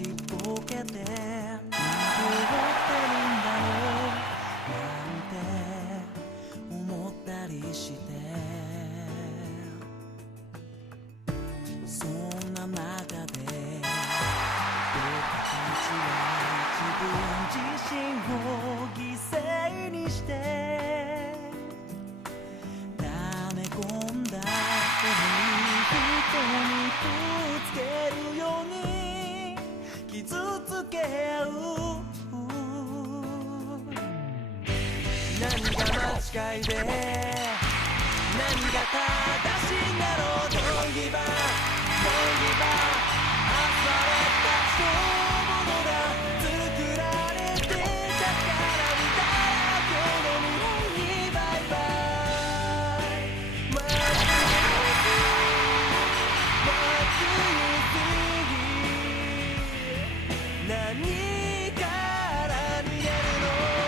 ちっぽけて何て言ってるんだろうなんて思ったりしてそんな中で僕たちは自分自身を犠牲にして溜め込んだ思い人にぶつけるように傷つけ合う何が間違いで何が正しいんだろう Don't give up Don't give up 溢れた勝負だ作られてたからだらけの未来にバイバイ What do you see 何から逃げるの